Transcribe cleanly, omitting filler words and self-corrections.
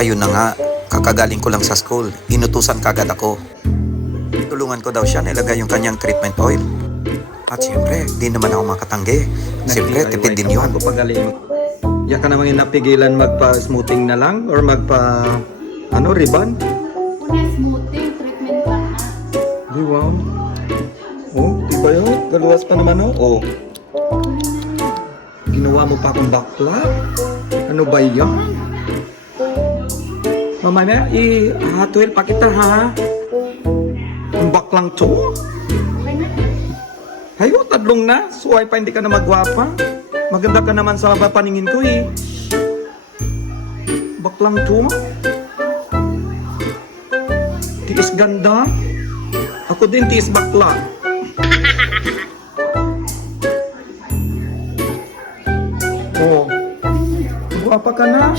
Ayun na nga, kakagaling ko lang sa school. Inutusan kagad ako. Tulungan ko daw siya nilagay yung kanyang treatment oil. At siyempre, di naman ako makatanggi. Siyempre, tipid din yun. Ya ka naman napigilan magpa-smoothing na lang or ribbon? Una smoothing, treatment pa na. Di wow. Oh, di ba yun? Galuwas pa naman oh. Ginawa mo pa akong bakla? Ano ba yan? Mamaya, i-hatuil pa kita ha? Ang baklang to? Hayo, tadlong na. Suway pa, hindi ka na magwapa. Maganda ka naman sa paningin ko eh. Baklang to? Tiis ganda. Ako din tiis bakla. Oh, guwapa ka na.